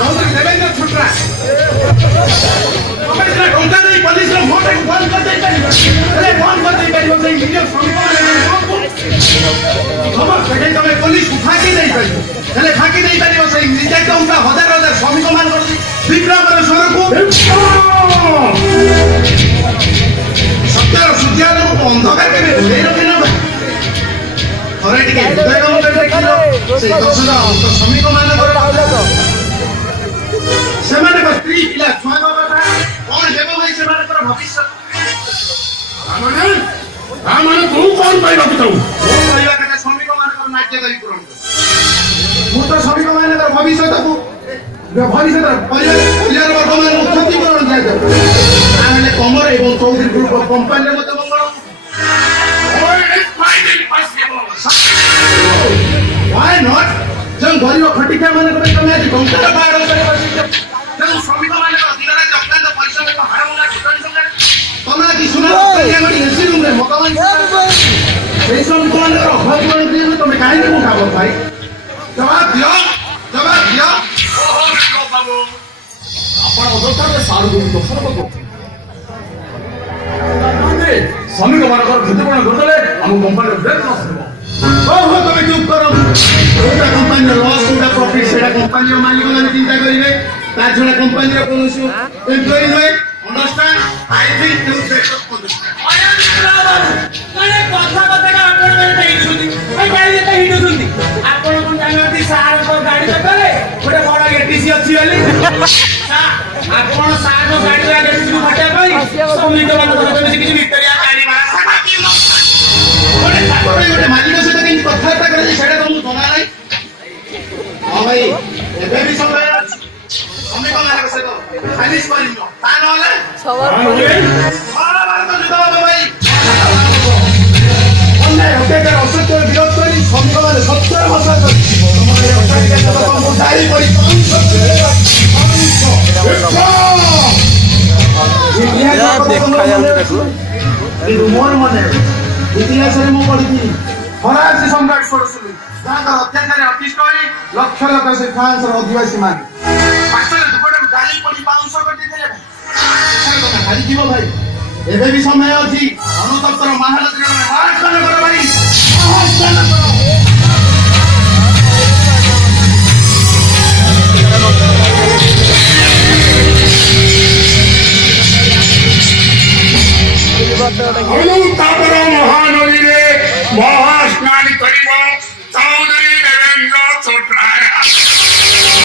चौधरी देवेंद्र छुट्रा टंका नहीं police vote बंद कर वीडियो श्रमिक तुम पुलिस फाँकी नहीं पार फाँकी नहीं पार से रिजेक्ट टंका हजार हजार श्रमिक मान विप्लव स्वर को सत्यर सूर्यालोक को अंधकार के रखे ना थोड़े टिके श्रमिक मान स्त्री पिला छुआ कथा कौन हेबो भाई से भविष्य माने तू कौन पाइबा कि चाहू पाइबा के श्रमिक मान नाट्य करी पूर्ण मु तो श्रमिक मान भविष्य को भविष्य परिवार वर्ग मान क्षतिपूरण दिया जाए कमर एवं चौधरी ग्रुप ऑफ कंपनी मत मंगल व्हाई नॉट जब गरीब खटिका माने को तमे आज टंका बाड़ करे जब श्रमिक माने दिन रात अत्यंत परिश्रम को हारमुला छुटन संगे तमे की सुना कल्याणी एसी रूम रे मकान से श्रमिक माने अभाव मान दिए तमे काहे को उठाबो भाई जवाब दियो ओहो बाबू आपण अदरकार सारू तो सर्व को श्रमिक मानकर क्षतिपूरण करदेले हम कंपनी ब्रेक लॉस देबो ओहो तमे चुप करो कोटा कंपनी लॉस कोटा प्रॉफिट सेटा कंपनी मालिक माने चिंता करिवे ता छडा कंपनी रो कोनोसी एम्प्लॉई होय understand I think you better understand माने कथा का आपण माने हिडुती भाई गाड़ी तो हिडुती आपण कोन जानती सार को गाड़ी तो करे गोटे बड़ एटीसी अछि वाली आपण सार को गाड़ी रा एटीसी को हटा पाई श्रमिक मान को तो किछि भितरिया गाड़ी मारा गोटे मालिक से तो किन कथाटा करे सेटा तुमको जना नाही हां भाई एबे भी समय श्रमिक मालिक से तो खालिस करिनो ता नले सवाल मारा तो जुदा बाबा भाई अन्याय हत्याचार असत्य विरोध करी श्रमिक माने सत्य भाषा कर तुम्हारे अत्याचार को मुदाई करी देखा जाउछ देखो मोर मने इतिहास रे मो पढी फरासी सम्राट सरसुली जहाँ अत्याचार अतिष्ट होई लक्ष लक्ष से फ्रांस रो आदिवासी मान पाछले दुपड़े गाली पड़ी 500 कोटी देले खाली जीव भाई एबे भी समय अछि अनुतप्तर महानदी रे महान कर भाई महान कर